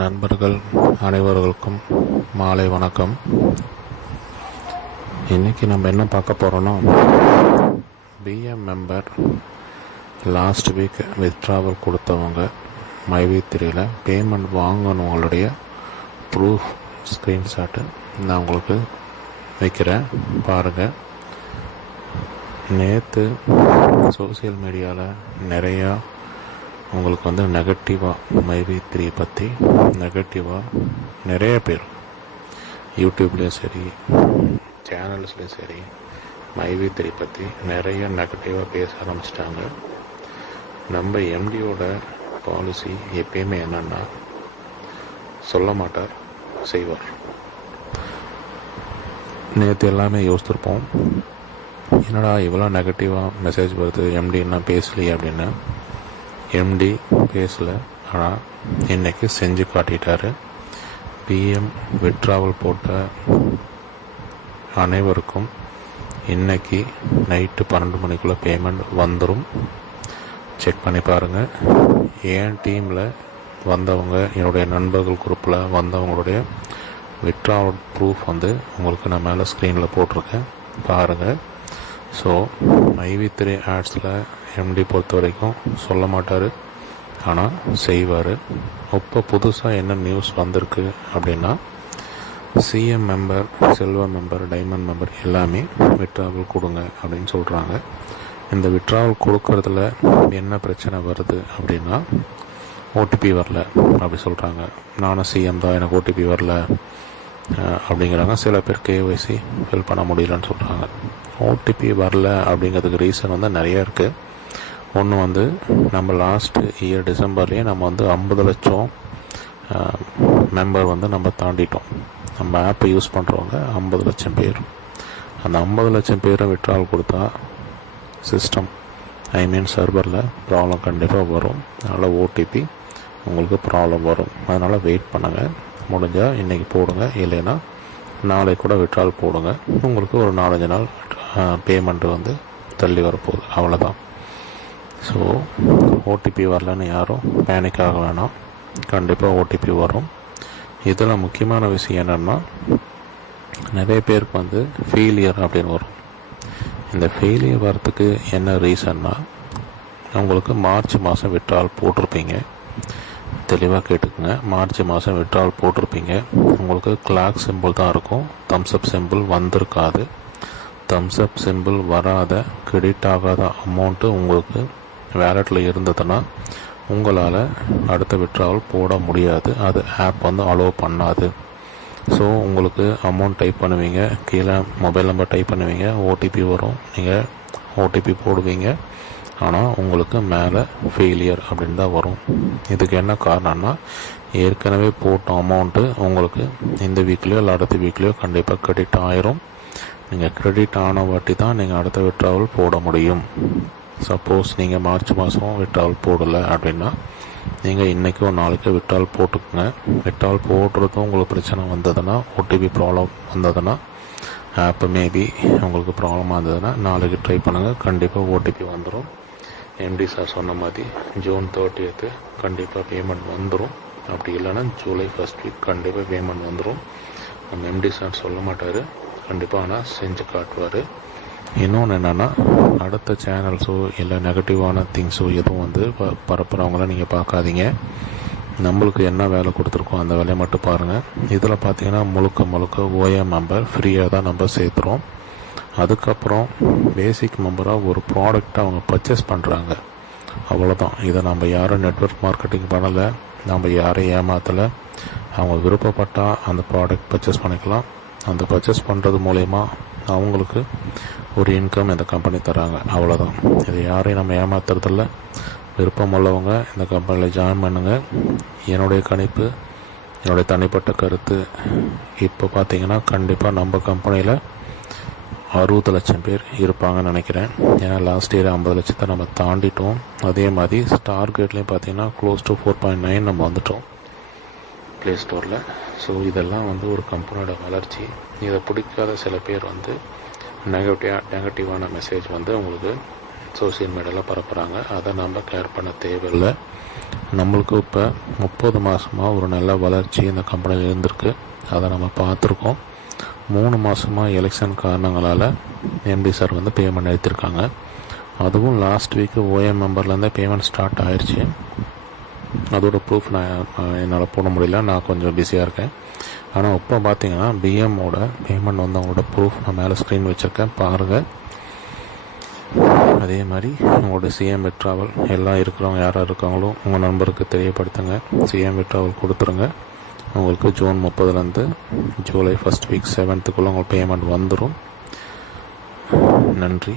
நண்பர்கள் அனைவர்களுக்கும் மாலை வணக்கம். இன்னைக்கு நம்ம என்ன பார்க்க போகிறோன்னா PM member last week withdrawal கொடுத்தவங்க மைவி த்ரீயில் பேமெண்ட் வாங்கினவங்களுடைய ப்ரூஃப் ஸ்க்ரீன்ஷாட்டு நான் உங்களுக்கு வைக்கிறேன். பாருங்கள் நேற்று சோசியல் மீடியாவில் நிறையா உங்களுக்கு வந்து நெகட்டிவாக மைவி த்ரீ பற்றி நெகட்டிவாக நிறைய பேர் யூடியூப்லேயும் சரி சேனல்ஸ்லேயும் சரி மைவி த்ரீ பற்றி நிறைய நெகட்டிவாக பேச ஆரம்பிச்சிட்டாங்க. நம்ம எம்டியோட பாலிசி எப்பயுமே என்னன்னா சொல்ல மாட்டார் செய்வார். நேற்று எல்லாமே யோசித்திருப்போம். என்னடா இவ்வளோ நெகட்டிவாக மெசேஜ் வருது எம்டி என்ன பேசலையே அப்படின்னு. எம்டி கேஸில் ஆனால் இன்றைக்கி செஞ்சு காட்டிட்டாரு. பிஎம் விட்ராவல் போட்ட அனைவருக்கும் இன்னைக்கு நைட்டு பன்னெண்டு மணிக்குள்ளே பேமெண்ட் வந்துடும் செக் பண்ணி பாருங்கள் என் டீமில் வந்தவங்க என்னுடைய நண்பர்கள் குரூப்பில் வந்தவங்களுடைய விட்ராவல் ப்ரூஃப் வந்து உங்களுக்கு நான் மேலே ஸ்க்ரீனில் போட்டிருக்கேன். பாருங்கள் ஸோ ஐவி த்ரீ ஆட்ஸில் எம்டி பொறுத்த வரைக்கும் சொல்ல மாட்டார். ஆனால் செய்வார். இப்போ புதுசாக என்ன நியூஸ் வந்திருக்கு அப்படின்னா CM member silver member diamond member எல்லாமே விட்ராவல் கொடுங்க அப்படின்னு சொல்கிறாங்க இந்த விட்ராவல் கொடுக்கறதுல என்ன பிரச்சனை வருது அப்படின்னா ஓடிபி வரல அப்படி சொல்கிறாங்க நானும் சிஎம் தான் எனக்கு ஓடிபி வரல அப்படிங்கிறாங்க. சில பேர் கேஒய்சி ஃபில் பண்ண முடியலன்னு சொல்கிறாங்க ஓடிபி வரல அப்படிங்கிறதுக்கு ரீசன் வந்து நிறையா இருக்குது ஒன்று வந்து நம்ம லாஸ்ட்டு இயர் டிசம்பர்லேயே நம்ம வந்து ஐம்பது லட்சம் மெம்பர் வந்து நம்ம தாண்டிட்டோம். நம்ம ஆப்பை யூஸ் பண்ணுறவங்க ஐம்பது லட்சம் பேர். அந்த ஐம்பது லட்சம் பேரை விட்ரால் கொடுத்தா சிஸ்டம் ஐ மீன் சர்வரில் ப்ராப்ளம் கண்டிப்பாக வரும். அதனால் ஓடிபி உங்களுக்கு ப்ராப்ளம் வரும். அதனால் வெயிட் பண்ணுங்கள் முடிஞ்சால் இன்றைக்கி போடுங்க. இல்லைன்னா நாளை கூட விட்ரால் போடுங்க. உங்களுக்கு ஒரு நாலஞ்சு நாள் பேமெண்ட் வந்து தள்ளி வரப்போகுது. அவ்வளோதான் ஸோ ஓடிபி வரலன்னு யாரும் பேனிக் ஆக வேணாம். கண்டிப்பாக ஓடிபி வரும். இதில் முக்கியமான விஷயம் என்னென்னா நிறைய பேருக்கு வந்து ஃபெயிலியர் அப்படின்னு வரும். இந்த ஃபெயிலியர் வரத்துக்கு என்ன ரீசன்னா உங்களுக்கு மார்ச் மாதம் விட்ரால் போட்டிருப்பீங்க. தெளிவாக கேட்டுக்கோங்க. மார்ச் மாதம் விட்ரால் போட்டிருப்பீங்க. உங்களுக்கு கிளாக் சிம்பிள் தான் இருக்கும். தம்ஸ்அப் சிம்பிள் வந்திருக்காது. தம்ஸ்அப் சிம்பிள் வராத கிரெடிட் ஆகாத அமௌண்ட்டு உங்களுக்கு வேலெட்டில் இருந்ததுன்னா உங்களால் அடுத்த விட்ராவல் போட முடியாது. அது ஆப் வந்து அலோவ் பண்ணாது. ஸோ உங்களுக்கு அமௌண்ட் டைப் பண்ணுவீங்க. கீழே மொபைல் நம்பர் டைப் பண்ணுவீங்க. ஓடிபி வரும். நீங்கள் ஓடிபி போடுவீங்க. ஆனால் உங்களுக்கு மேலே ஃபெயிலியர் அப்படின்னு தான் வரும். இதுக்கு என்ன காரணம்னா ஏற்கனவே போட்ட அமௌண்ட்டு உங்களுக்கு இந்த வீக்லேயோ இல்லை அடுத்த வீக்லேயோ கண்டிப்பாக கிரெடிட் ஆயிரும். நீங்கள் கிரெடிட் ஆன வாட்டி தான் நீங்கள் அடுத்த விட்ராவல் போட முடியும். சப்போஸ் நீங்கள் மார்ச் மாதம் விட்டால் போடலை அப்படின்னா நீங்கள் இன்றைக்கி ஒரு நாளைக்கு விட்டால் போட்டுக்கோங்க. விட்டால் போடுறதும் உங்களுக்கு பிரச்சனை வந்ததுன்னா ஓடிபி ப்ராப்ளம் வந்ததுன்னா ஆப் மேபி உங்களுக்கு ப்ராப்ளமாக இருந்ததுன்னா நாளைக்கு ட்ரை பண்ணுங்கள் கண்டிப்பாக ஓடிபி வந்துடும் எம்டி சார் சொன்ன மாதிரி ஜூன் தேர்ட்டியத்து கண்டிப்பாக பேமெண்ட் வந்துடும் அப்படி இல்லைன்னா ஜூலை ஃபஸ்ட் வீக் கண்டிப்பாக பேமெண்ட் வந்துடும் நம்ம எம்டி சார் சொல்ல மாட்டார். கண்டிப்பாக ஆனால் செஞ்சு காட்டுவார். இன்னொன்று என்னென்னா அடுத்த சேனல்ஸோ இல்லை நெகட்டிவான திங்ஸோ எதுவும் வந்து ப பரப்புகிறவங்கள நீங்கள் பார்க்காதீங்க நம்மளுக்கு என்ன வேலை கொடுத்துருக்கோம் அந்த வேலையை மட்டும் பாருங்கள் இதில் பார்த்தீங்கன்னா முழுக்க முழுக்க ஓஎம் மெம்பர் ஃப்ரீயாக தான் நம்ம சேர்த்துறோம். அதுக்கப்புறம் பேசிக் மெம்பராக ஒரு ப்ராடக்டை அவங்க பர்ச்சேஸ் பண்ணுறாங்க அவ்வளோதான் இதை நம்ம யாரும் நெட்வொர்க் மார்க்கெட்டிங் பண்ணலை நம்ம யாரையும் ஏமாற்றலை அவங்க விருப்பப்பட்டால் அந்த ப்ராடக்ட் பர்ச்சேஸ் பண்ணிக்கலாம். அந்த பர்ச்சேஸ் பண்ணுறது மூலயமா அவங்களுக்கு ஒரு இன்கம் இந்த கம்பெனி தராங்க அவ்வளோதான் இது யாரையும் நம்ம ஏமாத்துறதில்ல. விருப்பம் உள்ளவங்க இந்த கம்பெனியில் ஜாயின் பண்ணுங்கள் என்னுடைய கணிப்பு என்னுடைய தனிப்பட்ட கருத்து. இப்போ பார்த்தீங்கன்னா கண்டிப்பாக நம்ம கம்பெனியில் அறுபது லட்சம் பேர் இருப்பாங்கன்னு நினைக்கிறேன். ஏன்னா லாஸ்ட் இயர் ஐம்பது லட்சத்தை நம்ம தாண்டிட்டோம். அதே மாதிரி ஸ்டார் கேட்லேயும் பார்த்தீங்கன்னா close to four point nine நம்ம வந்துட்டோம். ப்ளே ஸ்டோரில் ஸோ இதெல்லாம் வந்து ஒரு கம்பெனியோட வளர்ச்சி. இதை பிடிக்காத சில பேர் வந்து நெகட்டிவாக நெகட்டிவான மெசேஜ் வந்து உங்களுக்கு சோஷியல் மீடியாவில் பரப்புகிறாங்க அதை நம்ம கேர் பண்ண தேவையில்லை. நம்மளுக்கு இப்போ முப்பது மாதமாக ஒரு நல்ல வளர்ச்சி இந்த கம்பெனியில் இருந்திருக்கு. அதை நம்ம பார்த்துருக்கோம். மூணு மாதமாக எலெக்ஷன் காரணங்களால் எம்டி சார் வந்து பேமெண்ட் எடுத்திருக்காங்க. அதுவும் லாஸ்ட் வீக்கு ஓஎம் மெம்பர்லேருந்தே பேமெண்ட் ஸ்டார்ட் ஆயிடுச்சு அதோட ப்ரூஃப் நான் என்னால் போட முடியல. நான் கொஞ்சம் பிஸியாக இருக்கேன். ஆனால் இப்போ பார்த்தீங்கன்னா பிஎம்மோட பேமெண்ட் வந்து அவங்களோட ப்ரூஃப் நான் மேலே ஸ்க்ரீன் வச்சுருக்கேன். பாருங்கள் அதே மாதிரி உங்களோட சிஎம் ட்ராவல் எல்லாம் இருக்கிறவங்க யாராக இருக்காங்களோ உங்கள் நண்பருக்கு தெரியப்படுத்துங்க. சிஎம் ட்ராவல் கொடுத்துருங்க. உங்களுக்கு ஜூன் முப்பதுலேருந்து ஜூலை ஃபஸ்ட் வீக் செவன்த்துக்குள்ளே உங்களுக்கு பேமெண்ட் வந்துடும் நன்றி.